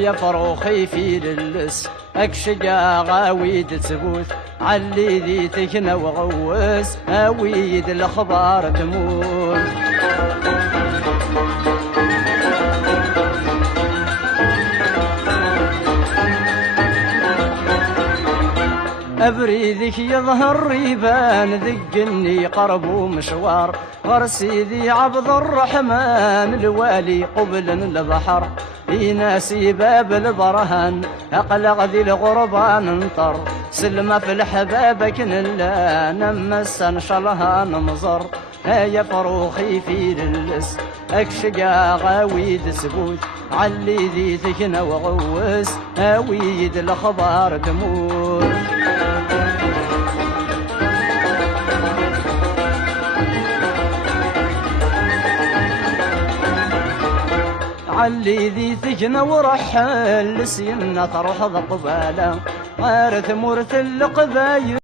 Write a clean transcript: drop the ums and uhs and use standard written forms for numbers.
يا فروخي في للس اكشقا غاويد تبوث علي ذي تكنا وغوس اويد الاخبار تموت. أبريدك يظهر ريبان ذقني قرب ومشوار غر سيدي عبد الرحمن الوالي قبل البحر يناسي باب البرهان أقلق ذي الغربان انطر سلمة في الحباب كنلا نمس انشلها نمزر يا فروخي في للس اكشقا غاويد سبوت علي ذي تكنا وغوس اويد الاخبار تموت. علي ذي تكنا ورحل سينا تروح ذا قباله غير ثمورة القبايل